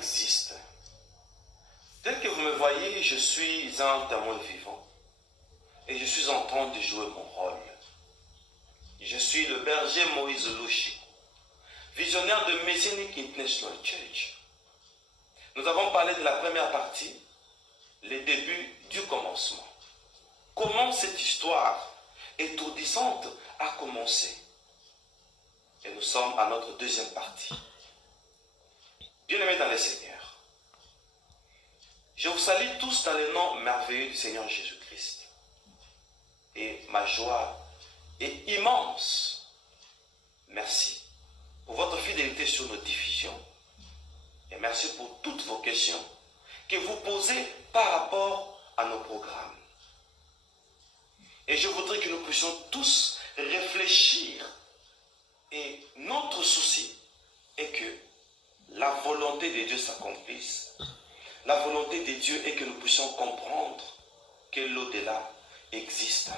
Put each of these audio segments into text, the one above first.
existe. Tel que vous me voyez, je suis un témoin vivant et je suis en train de jouer mon rôle. Je suis le berger Moïse Louchi, visionnaire de Messianic International Church. Nous avons parlé de la première partie, les débuts du commencement. Comment cette histoire étourdissante a commencé. Et nous sommes à notre deuxième partie. Bien-aimés dans le Seigneur, je vous salue tous dans le nom merveilleux du Seigneur Jésus-Christ. Et ma joie est immense. Merci pour votre fidélité sur nos diffusions. Et merci pour toutes vos questions que vous posez par rapport à nos programmes. Et je voudrais que nous puissions tous réfléchir. Et notre souci est que la volonté de Dieu s'accomplisse. La volonté de Dieu est que nous puissions comprendre que l'au-delà existe.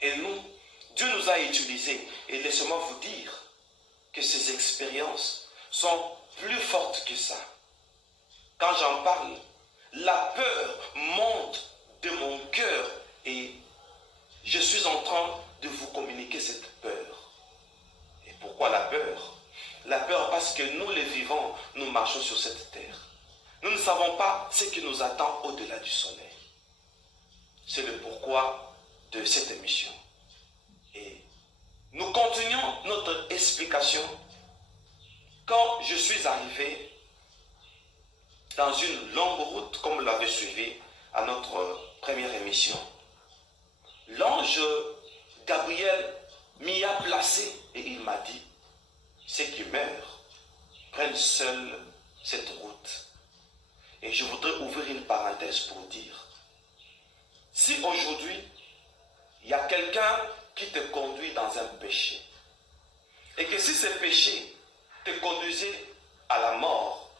Et nous, Dieu nous a utilisés. Et laissez-moi vous dire que ces expériences sont plus fortes que ça. Quand j'en parle, la peur monte de mon cœur et je suis en train de vous communiquer cette peur. Et pourquoi la peur? La peur parce que nous les vivants, nous marchons sur cette terre. Nous ne savons pas ce qui nous attend au-delà du soleil. C'est le pourquoi de cette émission. Et nous continuons notre explication. Quand je suis arrivé dans une longue route, comme vous l'avez suivi à notre première émission, l'ange Gabriel m'y a placé et il m'a dit, ceux qui meurent prennent seuls cette route. Et je voudrais ouvrir une parenthèse pour dire, si aujourd'hui, il y a quelqu'un qui te conduit dans un péché, et que si ce péché te conduisait à la mort,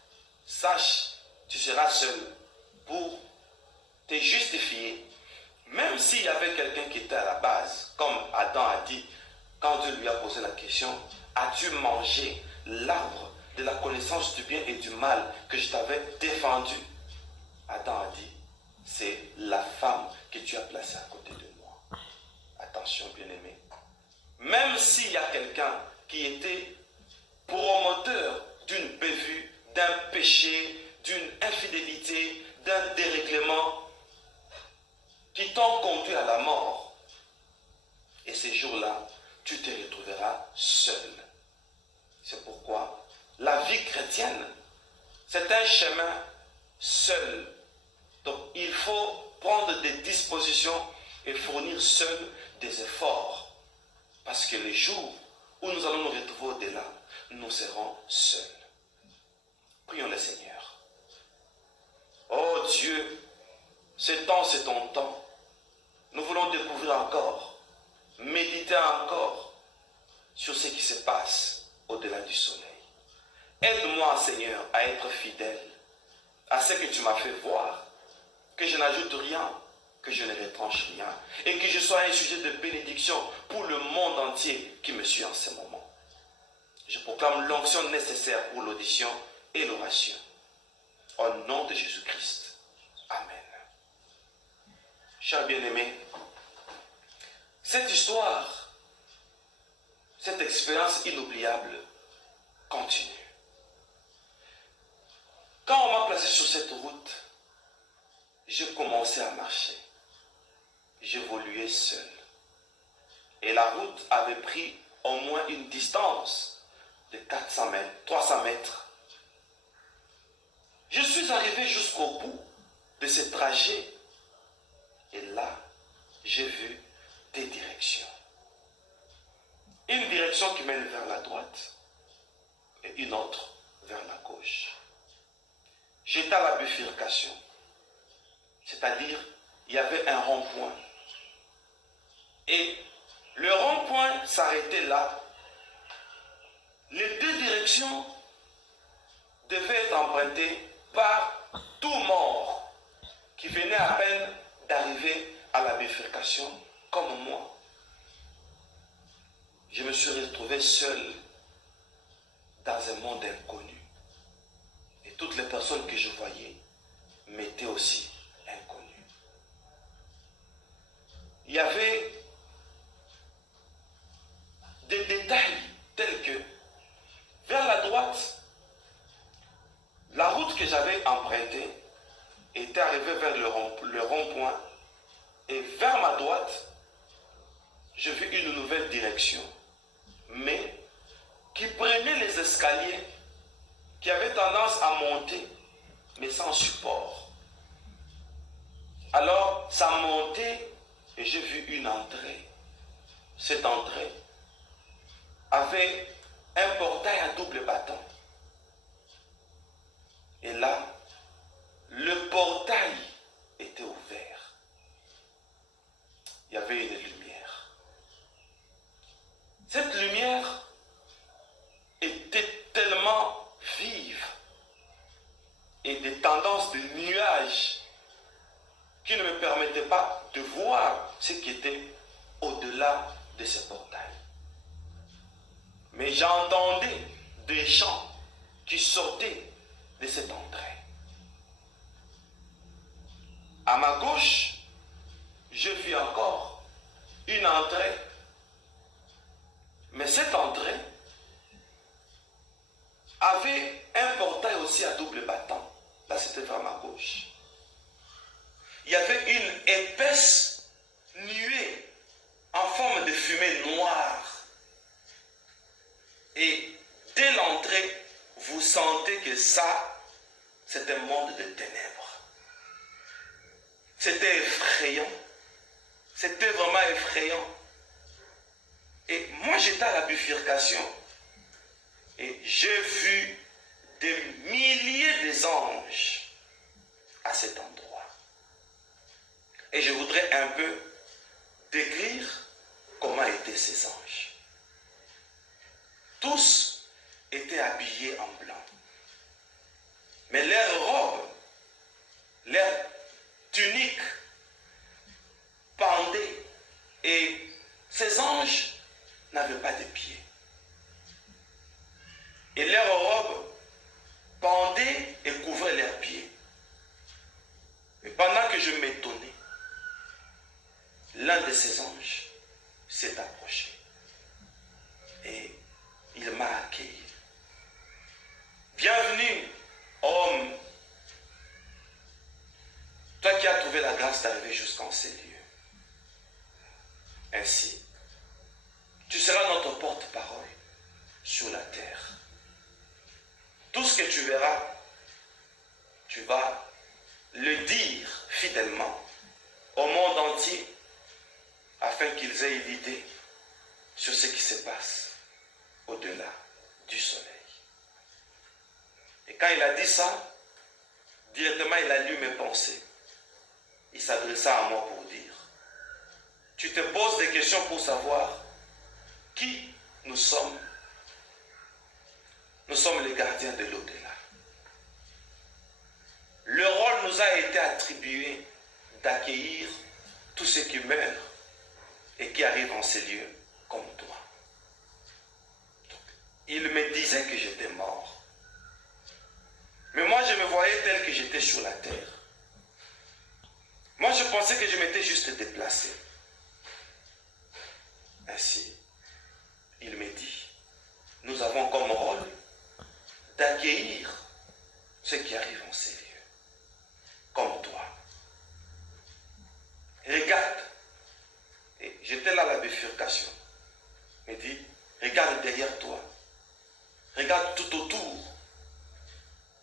sache, tu seras seul pour te justifier. Même s'il y avait quelqu'un qui était à la base, comme Adam a dit, quand Dieu lui a posé la question, as-tu mangé l'arbre de la connaissance du bien et du mal que je t'avais défendu? Adam a dit, c'est la femme que tu as placée à côté de moi. Attention, bien-aimé. Même s'il y a quelqu'un qui était promoteur d'une bévue, d'un péché, d'une infidélité, d'un dérèglement qui t'ont conduit à la mort, et ces jours-là, tu te retrouveras seul. C'est pourquoi la vie chrétienne, c'est un chemin seul. Donc il faut prendre des dispositions et fournir seul des efforts. Parce que les jours où nous allons nous retrouver au-delà, nous serons seuls. Prions le Seigneur. Oh Dieu, ce temps, c'est ton temps. Nous voulons découvrir encore, méditer encore sur ce qui se passe au-delà du soleil. Aide-moi, Seigneur, à être fidèle à ce que tu m'as fait voir, que je n'ajoute rien, que je ne retranche rien, et que je sois un sujet de bénédiction pour le monde entier qui me suit en ce moment. Je proclame l'onction nécessaire pour l'audition et l'oration. Au nom de Jésus-Christ. Amen. Chers bien-aimés, cette histoire, cette expérience inoubliable continue. Quand on m'a placé sur cette route, j'ai commencé à marcher. J'évoluais seul. Et la route avait pris au moins une distance de 400 mètres, 300 mètres. Je suis arrivé jusqu'au bout de ce trajet. Et là, j'ai vu des directions. Une direction qui mène vers la droite et une autre vers la gauche. J'étais à la bifurcation. C'est-à-dire, il y avait un rond-point. Et le rond-point s'arrêtait là. Les deux directions devaient être empruntées par tout mort qui venait à peine d'arriver à la bifurcation comme moi. Je me suis retrouvé seul dans un monde inconnu. Et tout personnes que je voyais m'étaient aussi inconnues. Il y avait des détails tels que vers la droite, la route que j'avais empruntée était arrivée vers le rond-point et vers ma droite, je vis une nouvelle direction, mais qui prenait les escaliers, qui avait tendance à monter, mais sans support. Alors, ça montait et j'ai vu une entrée. Cette entrée avait un portail à double battant. Et là, le portail était ouvert. Il y avait une lumière. Cette lumière était tellement vive et des tendances de nuages qui ne me permettaient pas de voir ce qui était au-delà de ce portail. Mais j'entendais des chants qui sortaient de cette entrée. À ma gauche, je vis encore une entrée. Mais cette entrée avait un portail aussi à double battant. Là, c'était vers ma gauche. Il y avait une épaisse nuée en forme de fumée noire. Et dès l'entrée, vous sentez que ça, c'est un monde de ténèbres. C'était effrayant. C'était vraiment effrayant. Et moi, j'étais à la bifurcation. Et j'ai vu des milliers d'anges à cet endroit. Et je voudrais un peu décrire comment étaient ces anges. Tous étaient habillés en blanc. Mais leurs robes, leurs tuniques pendaient. Et ces anges n'avaient pas de pieds. Et leurs robes pendaient et couvraient leurs pieds. Et pendant que je m'étonnais, l'un de ces anges s'est approché. Et il m'a accueilli. Bienvenue, homme, toi qui as trouvé la grâce d'arriver jusqu'en ces lieux. Ainsi, tu seras notre porte-parole sur la terre. Tout ce que tu verras, tu vas le dire fidèlement au monde entier afin qu'ils aient une idée sur ce qui se passe au-delà du soleil. Et quand il a dit ça, directement il a lu mes pensées. Il s'adressa à moi pour dire, tu te poses des questions pour savoir qui nous sommes. Nous sommes les gardiens de l'au-delà. Le rôle nous a été attribué d'accueillir tous ceux qui meurent et qui arrivent en ces lieux comme toi. Donc, il me disait que j'étais mort. Mais moi, je me voyais tel que j'étais sur la terre. Moi, je pensais que je m'étais juste déplacé. Ainsi, il me dit, nous avons comme rôle d'accueillir ceux qui arrivent en ces lieux, comme toi. Regarde, et j'étais là à la bifurcation, il me dit, regarde derrière toi, regarde tout autour.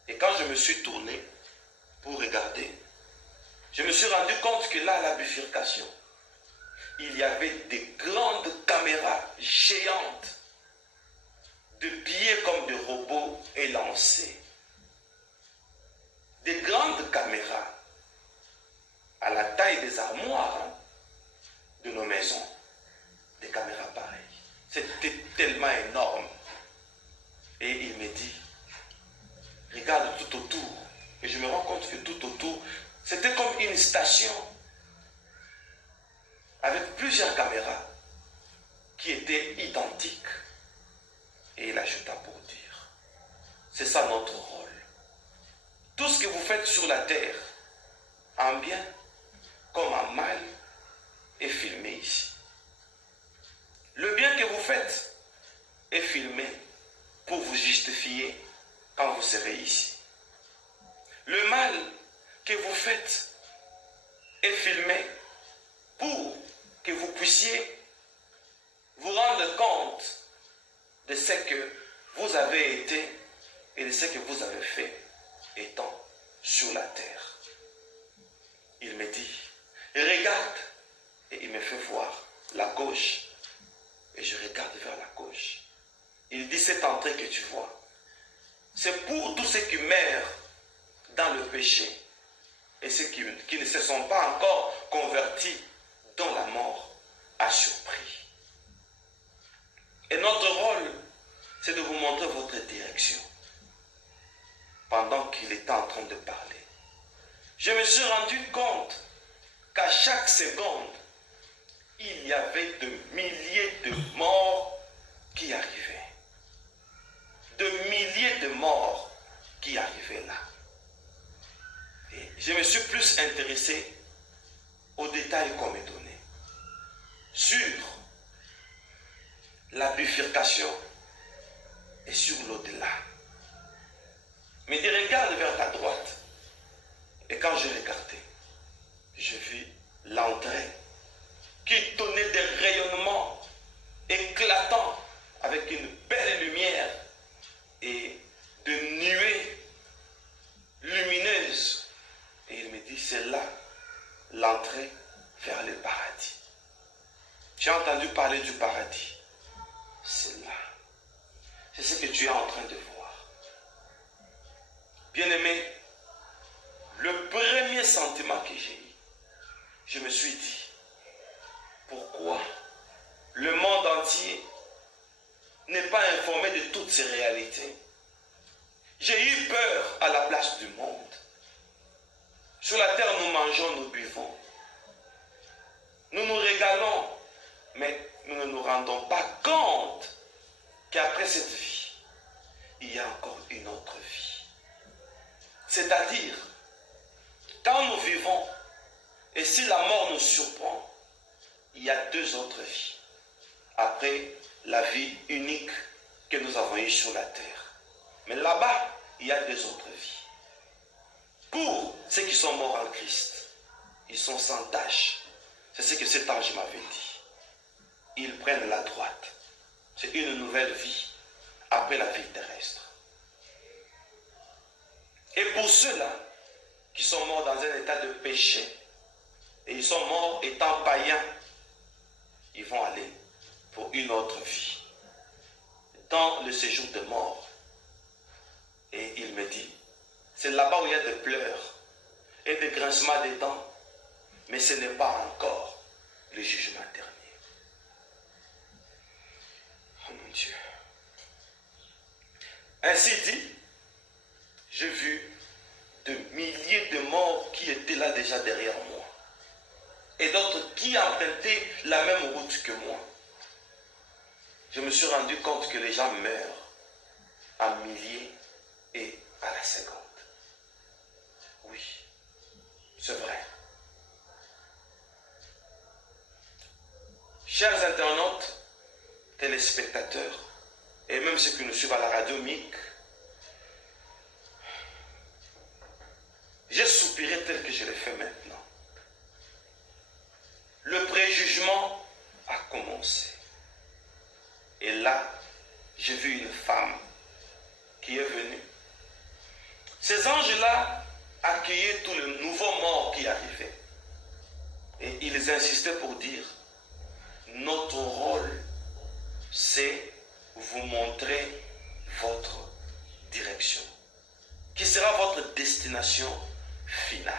Et quand je me suis tourné pour regarder, je me suis rendu compte que là, à la bifurcation, il y avait des grandes caméras géantes, de pieds comme des robots élancés. Des grandes caméras à la taille des armoires de nos maisons. Des caméras pareilles. C'était tellement énorme. Et il me dit, regarde tout autour. Et je me rends compte que tout autour, c'était comme une station avec plusieurs caméras qui étaient identiques. Et il ajouta pour dire, c'est ça notre rôle. Tout que vous faites sur la terre, en bien comme en mal, est filmé ici. Le bien que vous faites est filmé pour vous justifier quand vous serez ici. Le mal que vous faites est filmé pour que vous puissiez vous rendre compte de ce que vous avez été et de ce que vous avez fait étant sur la terre. Il me dit, regarde, et il me fait voir la gauche, et je regarde vers la gauche. Il dit, cette entrée que tu vois, c'est pour tous ceux qui meurent dans le péché et ceux qui ne se sont pas encore convertis, dont la mort a surpris. Et notre rôle, c'est de vous montrer votre direction. Pendant qu'il était en train de parler, je me suis rendu compte qu'à chaque seconde, il y avait de milliers de morts qui arrivaient. De milliers de morts qui arrivaient là. Et je me suis plus intéressé aux détails qu'on me donnait sur la bifurcation et sur l'au-delà. Mais il regarde vers la droite. Et quand je regardais, je vis l'entrée qui donnait des rayonnements éclatants avec une belle lumière et de nuées lumineuses. Et il me dit, c'est là l'entrée vers le paradis. Tu as entendu parler du paradis? C'est là. C'est ce que tu es en train de voir. Bien-aimé, le premier sentiment que j'ai eu, je me suis dit, pourquoi le monde entier n'est pas informé de toutes ces réalités? J'ai eu peur à la place du monde. Sur la terre, nous mangeons, nous buvons. Nous nous régalons, mais nous ne nous rendons pas compte qu'après cette vie, il y a encore une autre vie. C'est-à-dire, quand nous vivons, et si la mort nous surprend, il y a deux autres vies. Après la vie unique que nous avons eue sur la terre. Mais là-bas, il y a deux autres vies. Pour ceux qui sont morts en Christ, ils sont sans tâche. C'est ce que cet ange m'avait dit. Ils prennent la droite. C'est une nouvelle vie après la vie terrestre. Et pour ceux-là qui sont morts dans un état de péché, et ils sont morts étant païens, ils vont aller pour une autre vie, dans le séjour de mort. Et il me dit, c'est là-bas où il y a des pleurs et des grincements des dents, mais ce n'est pas encore le jugement dernier. Oh mon Dieu. Ainsi dit, j'ai vu de milliers de morts qui étaient là déjà derrière moi, et d'autres qui empruntaient la même route que moi. Je me suis rendu compte que les gens meurent en milliers et à la seconde. Oui, c'est vrai. Chers internautes, téléspectateurs, et même ceux qui nous suivent à la radio MIC, j'ai soupiré tel que je l'ai fait maintenant. Le préjugement a commencé. Et là, j'ai vu une femme qui est venue. Ces anges-là accueillaient tous les nouveaux morts qui arrivaient. Et ils insistaient pour dire, notre rôle, c'est vous montrer votre direction, qui sera votre destination finale.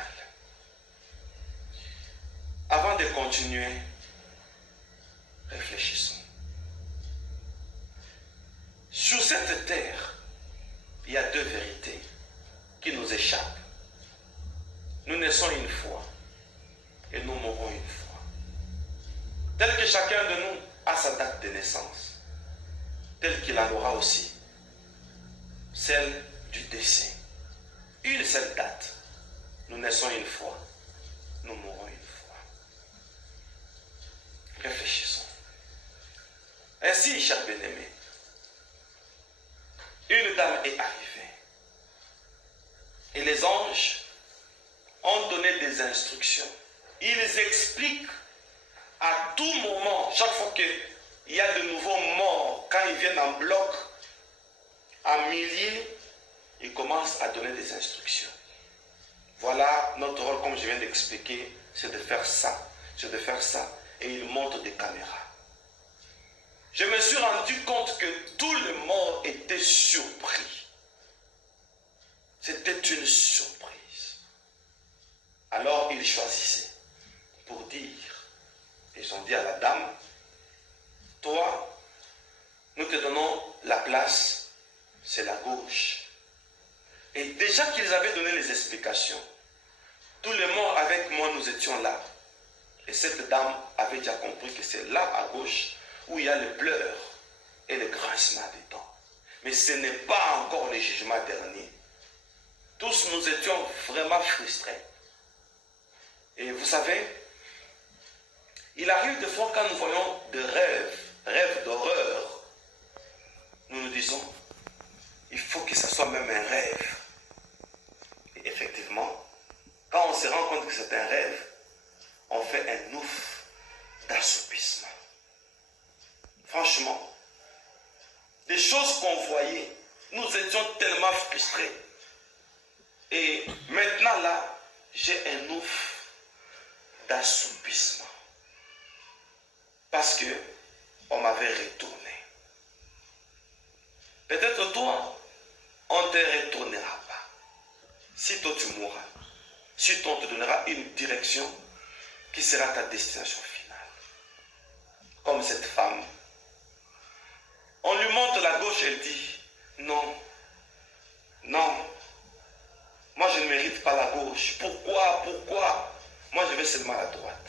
Avant de continuer, réfléchissons. Sur cette terre, il y a deux vérités qui nous échappent. Nous naissons une fois et nous mourrons une fois. Tel que chacun de nous a sa date de naissance, tel qu'il en aura aussi celle du décès. Une cette date. Nous naissons une fois, nous mourrons une fois. Réfléchissons. Ainsi, chers bien-aimés, une dame est arrivée. Et les anges ont donné des instructions. Ils expliquent à tout moment, chaque fois qu'il y a de nouveaux morts, quand ils viennent en bloc, en milliers, ils commencent à donner des instructions. Voilà notre rôle, comme je viens d'expliquer, c'est de faire ça, c'est de faire ça. Et ils montrent des caméras. Je me suis rendu compte que tous les morts étaient surpris. C'était une surprise. Alors ils choisissaient pour dire, ils ont dit à la dame, toi, nous te donnons la place, c'est la gauche. Et déjà qu'ils avaient donné les explications, tous les morts avec moi, nous étions là. Et cette dame avait déjà compris que c'est là à gauche où il y a les pleurs et le grincement des dents. Mais ce n'est pas encore le jugement dernier. Tous nous étions vraiment frustrés. Et vous savez, il arrive des fois quand nous voyons des rêves d'horreur, nous nous disons, il faut que ce soit même un rêve. Et effectivement, quand on se rend compte que c'est un rêve, on fait un ouf d'assoupissement. Franchement, des choses qu'on voyait, nous étions tellement frustrés. Et maintenant là, j'ai un ouf d'assoupissement. Parce que on m'avait retourné. Peut-être toi, on ne te retournera pas. Si toi tu mourras, si toi on te donnera une direction qui sera ta destination finale. Comme cette femme. On lui montre la gauche, elle dit, non, non, moi je ne mérite pas la gauche. Pourquoi? Moi je vais seulement à la droite.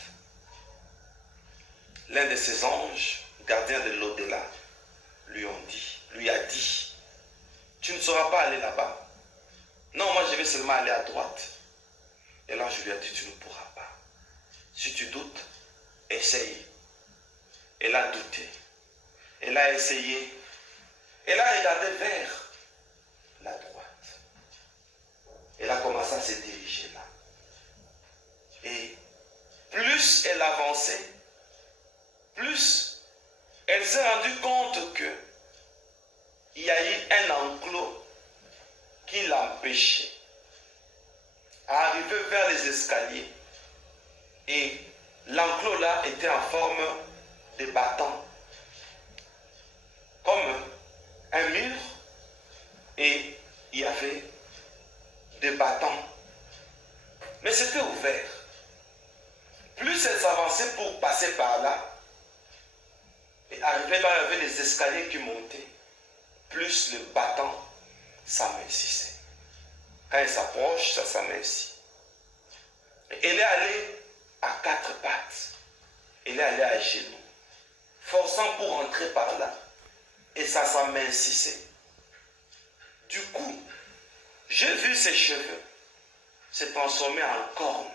L'un de ses anges, gardien de l'au-delà, lui a dit, tu ne sauras pas aller là-bas. Non, moi je vais seulement aller à droite. Et là je lui ai dit, tu ne pourras pas. Si tu doutes, essaye. Elle a douté. Elle a essayé. Elle a regardé vers la droite. Elle a commencé à se diriger là. Et plus elle avançait, plus elle s'est rendue compte que il y a eu un enclos qui l'empêchait à arriver vers les escaliers. Et l'enclos là était en forme de bâton, comme un mur, et il y avait des bâtons. Mais c'était ouvert. Plus elle s'avançait pour passer par là, et arriver là, il y avait les escaliers qui montaient, plus le bâton s'amincissait. Quand elle s'approche, ça s'amincit. Elle est allée à quatre pattes. Elle est allée à genoux, forçant pour entrer par là. Et ça s'amincissait. Du coup, j'ai vu ses cheveux se transformer en cornes.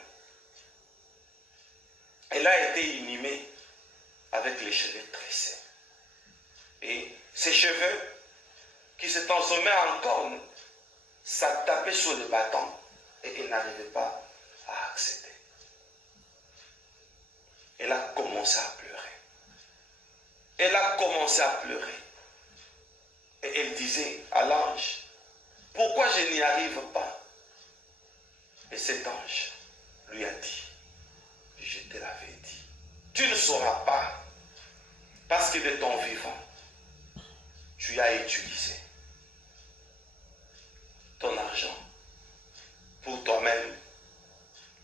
Elle a été inhumée avec les cheveux tressés. Et ses cheveux qui se transformaient en cornes, ça tapait sur le bâton et elle n'arrivait pas à accéder. Elle a commencé à pleurer. Elle a commencé à pleurer. Et elle disait à l'ange, pourquoi je n'y arrive pas? Et cet ange lui a dit, je te l'avais dit, tu ne sauras pas, parce que de ton vivant, tu as utilisé ton argent pour toi-même.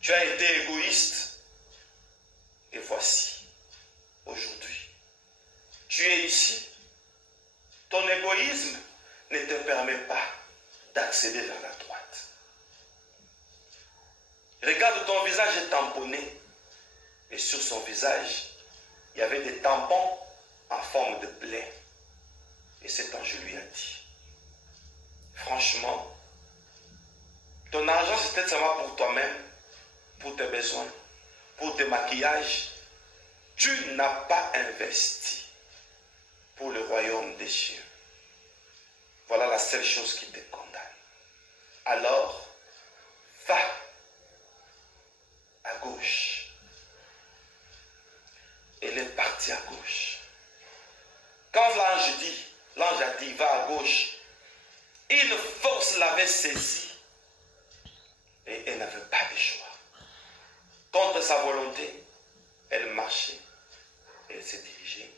Tu as été égoïste. Et voici, aujourd'hui, tu es ici. Ton égoïsme ne te permet pas d'accéder vers la droite. Regarde, ton visage est tamponné. Et sur son visage, il y avait des tampons en forme de plaie. Et cet ange lui a dit, franchement, Ton argent, c'était seulement pour toi-même, pour tes besoins, pour tes maquillages. Tu n'as pas investi pour le royaume des cieux. Voilà la seule chose qui te condamne. Alors, va à gauche. Elle est partie à gauche. Quand l'ange a dit, va à gauche, une force l'avait saisie et elle n'avait pas de choix. Contre sa volonté, elle marchait et elle s'est dirigée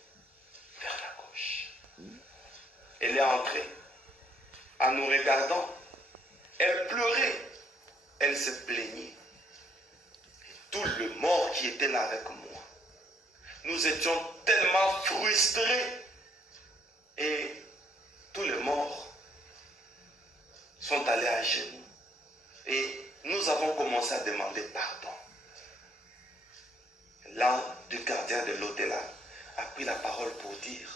vers la gauche. Elle est entrée. En nous regardant, elle pleurait, elle se plaignait. Tout le mort qui était là avec moi, nous étions tellement frustrés et tous les morts sont allés à genoux et nous avons commencé à demander pardon. L'un des gardiens de l'au-delà a pris la parole pour dire,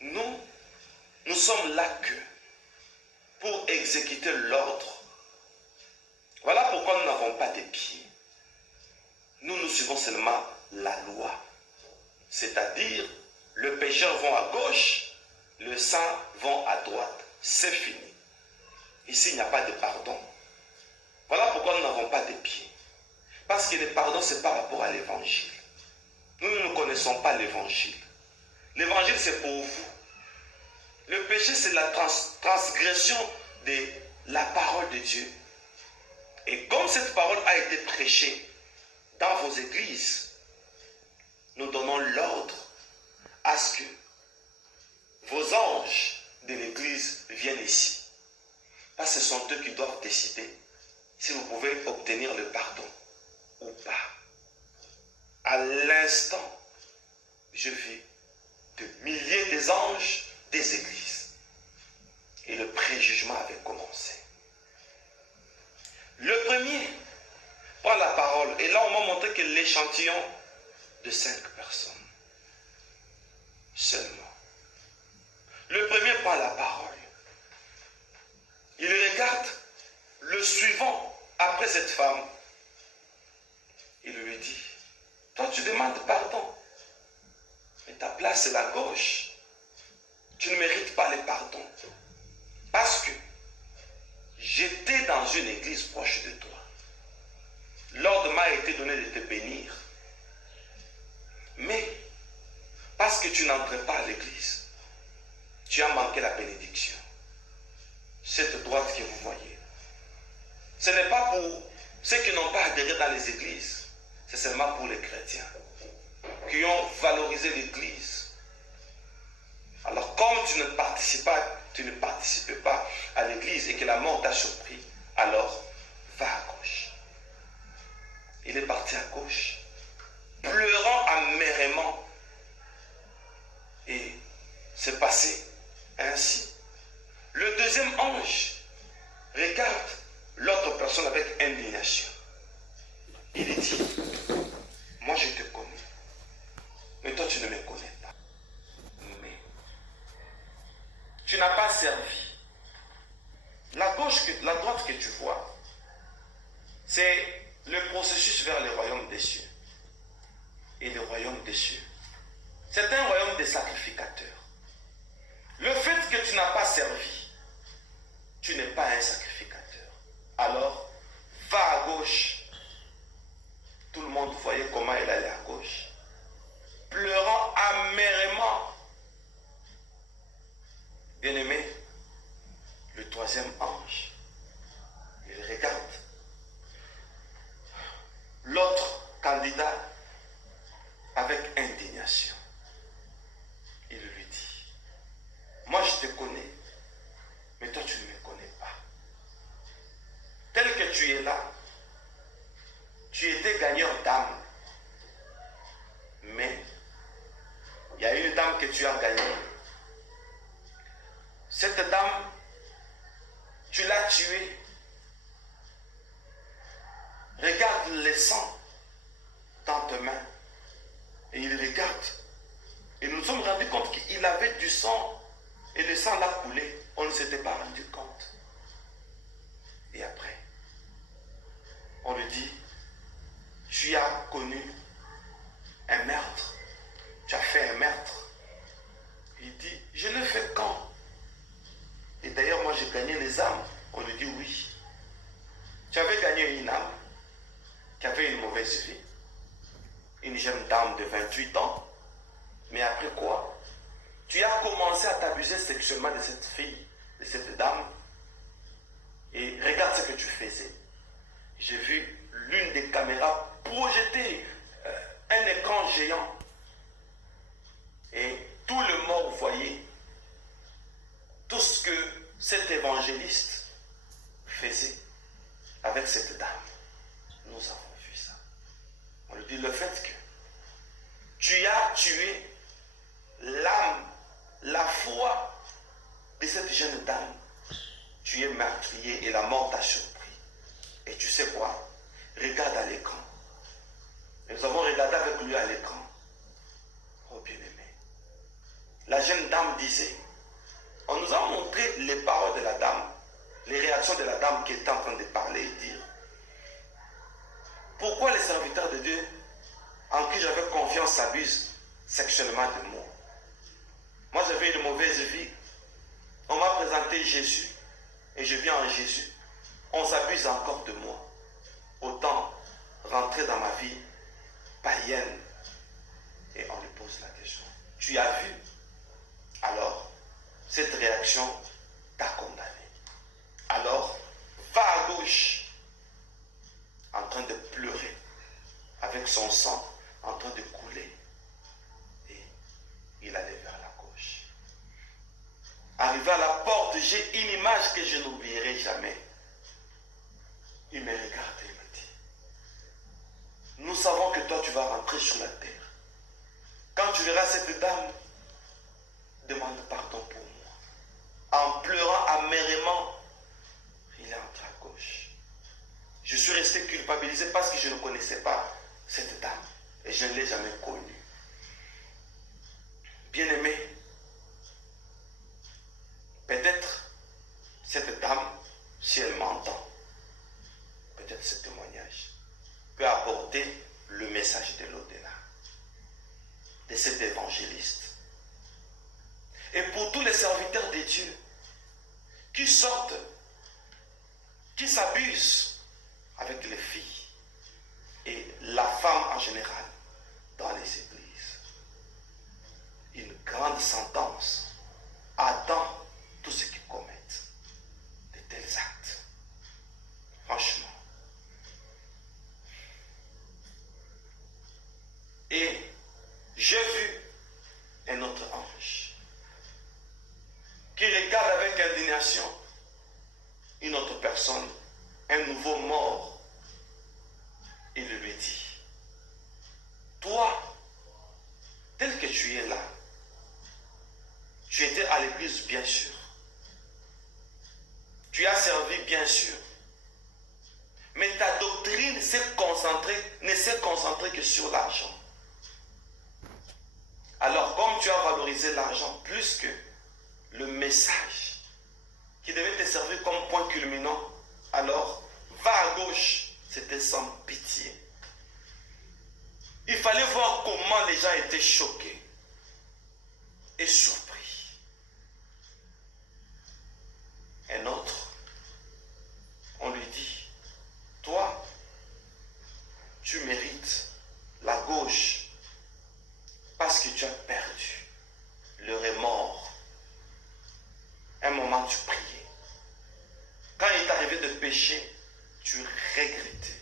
nous sommes là que pour exécuter l'ordre. Voilà pourquoi nous n'avons pas de pieds. Nous suivons seulement la loi. C'est-à-dire, le pécheur va à gauche, le saint va à droite. C'est fini. Ici, il n'y a pas de pardon. Voilà pourquoi nous n'avons pas de pieds. Parce que le pardon, c'est par rapport à l'évangile. Nous ne connaissons pas l'évangile. L'évangile, c'est pour vous. Le péché, c'est la transgression de la parole de Dieu. Et comme cette parole a été prêchée dans vos églises, nous donnons l'ordre à ce que vos anges de l'église viennent ici. Parce que ce sont eux qui doivent décider si vous pouvez obtenir le pardon ou pas. À l'instant, je vis de milliers d'anges des églises. Et le préjugement avait commencé. Le premier prend la parole. Et là, on m'a montré que l'échantillon de 5 personnes. Seulement. Le premier prend la parole. Il regarde le suivant après cette femme. Il lui dit, toi tu demandes pardon. Mais ta place c'est la gauche. Tu ne mérites pas le pardon. Parce que j'étais dans une église proche de toi. L'ordre m'a été donné de te bénir. Mais, parce que tu n'entres pas à l'église, tu as manqué la bénédiction. Cette droite que vous voyez, ce n'est pas pour ceux qui n'ont pas adhéré dans les églises, c'est seulement pour les chrétiens qui ont valorisé l'église. Alors, comme tu ne participes pas à l'église et que la mort t'a surpris, alors va à gauche. Il est parti à gauche, pleurant amèrement. Et c'est passé ainsi. Le deuxième ange regarde l'autre personne avec indignation. Il dit, moi je te connais, mais toi tu ne me connais pas. Mais tu n'as pas servi. La droite que tu vois, c'est le processus vers le royaume des cieux. Et le royaume des cieux, c'est un royaume de sacrificateurs. Le fait que tu n'as pas servi, tu n'es pas un sacrificateur. Alors, va à gauche. Tout le monde voyait comment elle allait à gauche, pleurant amèrement. Bien-aimé, le troisième ange, il regarde l'autre candidat avec indignation. Il lui dit, moi je te connais, mais toi tu ne me connais pas. Tel que tu es là, tu étais gagneur d'âme. Mais il y a une dame que tu as gagnée. Cette dame, tu l'as tuée. Regarde le sang dans tes mains. Et il regarde. Et nous nous sommes rendus compte qu'il avait du sang et le sang l'a coulé. On ne s'était pas rendu compte. gagné une âme qui avait une mauvaise vie, une jeune dame de 28 ans, mais après quoi, tu as commencé à t'abuser sexuellement de cette fille, de cette dame, et regarde ce que tu faisais. J'ai vu l'une des caméras projeter un écran géant, et tout le monde voyait tout ce que cet évangéliste faisait avec cette dame. Nous avons vu ça. On lui dit le fait que tu as tué l'âme, la foi de cette jeune dame. Tu es meurtrier et la mort t'a surpris. Et tu sais quoi? Regarde à l'écran. Nous avons regardé avec lui à l'écran. Oh bien-aimé. La jeune dame disait, on nous a montré les paroles de la dame, les réactions de la dame qui était en train de parler et dire, pourquoi les serviteurs de Dieu en qui j'avais confiance s'abusent sexuellement de moi? Moi j'avais une mauvaise vie. On m'a présenté Jésus et je viens en Jésus. On s'abuse encore de moi. Autant rentrer dans ma vie païenne. Et on lui pose la question. Tu as vu? Alors, cette réaction t'a condamné. Alors, va à gauche, en train de pleurer, avec son sang en train de couler. Et il allait vers la gauche. Arrivé à la porte, j'ai une image que je n'oublierai jamais. Il me regarde et me dit, nous savons que toi tu vas rentrer sur la terre. Quand tu verras cette dame, demande pardon pour moi. En pleurant amèrement, il est entré à gauche. Je suis resté culpabilisé parce que je ne connaissais pas cette dame et je ne l'ai jamais connue. Bien-aimé, peut-être cette dame, si elle m'entend, peut-être ce témoignage peut apporter le message de l'au-delà, de cet évangéliste. Et pour tous les serviteurs de Dieu qui sortent, qui s'abusent avec les filles et la femme en général dans les églises, une grande sentence attend tous ceux qui commettent de tels actes. Franchement. Et j'ai vu un autre ange qui regarde avec indignation une autre personne, un nouveau mort, et lui dit, toi, tel que tu es là, tu étais à l'église bien sûr, tu as servi bien sûr, mais ta doctrine ne s'est concentrée que sur l'argent. Alors, comme tu as valorisé l'argent plus que le message qui devait te servir comme point culminant, alors va à gauche, c'était sans pitié. Il fallait voir comment les gens étaient choqués et surpris. Un autre, on lui dit, toi, tu mérites la gauche parce que tu as perdu le remords. Un moment, tu priais. Quand il t'arrivait de pécher, tu regrettais.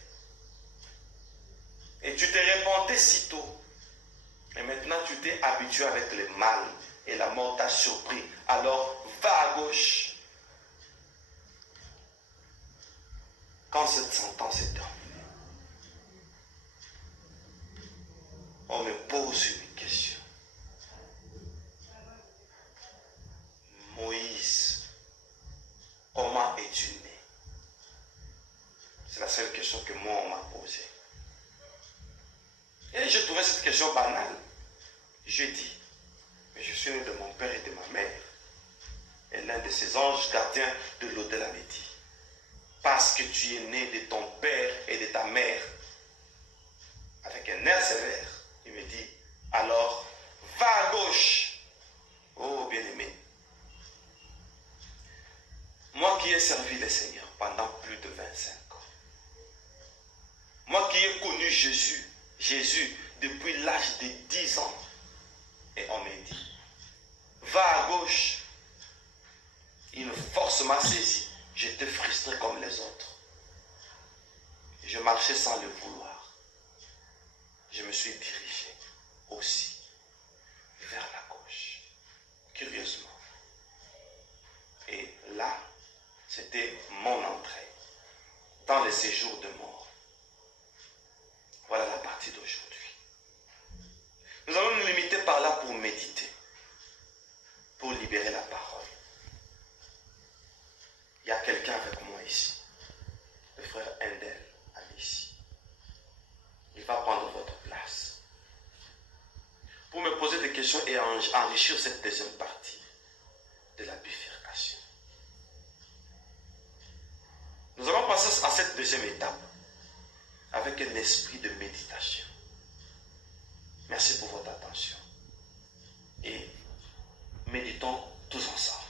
Et tu t'es repenté si tôt. Et maintenant, tu t'es habitué avec le mal. Et la mort t'a surpris. Alors, va à gauche. Quand cette sentence est terminée, on me pose une question. Moïse, comment es-tu né? C'est la seule question que moi on m'a posée. Et j'ai trouvé cette question banale. J'ai dit, mais je suis né de mon père et de ma mère. Et l'un de ces anges gardiens de l'au-delà me dit, parce que tu es né de ton père et de ta mère, avec un air sévère, il me dit, alors va à gauche. Oh bien-aimé, moi qui ai servi le Seigneur pendant plus de 25 ans, connu Jésus depuis l'âge de 10 ans. Et on me dit, va à gauche. Une force m'a saisi. J'étais frustré comme les autres. Je marchais sans le vouloir. Je me suis dirigé aussi vers la gauche, curieusement. Et là, c'était mon entrée dans le séjour de mort. Voilà la partie d'aujourd'hui. Nous allons nous limiter par là pour méditer, pour libérer la parole. Il y a quelqu'un avec moi ici, le frère Endel, ici. Il va prendre votre place pour me poser des questions et enrichir cette deuxième partie de la bifurcation. Nous allons passer à cette deuxième étape avec un esprit de méditation. Merci pour votre attention et méditons tous ensemble.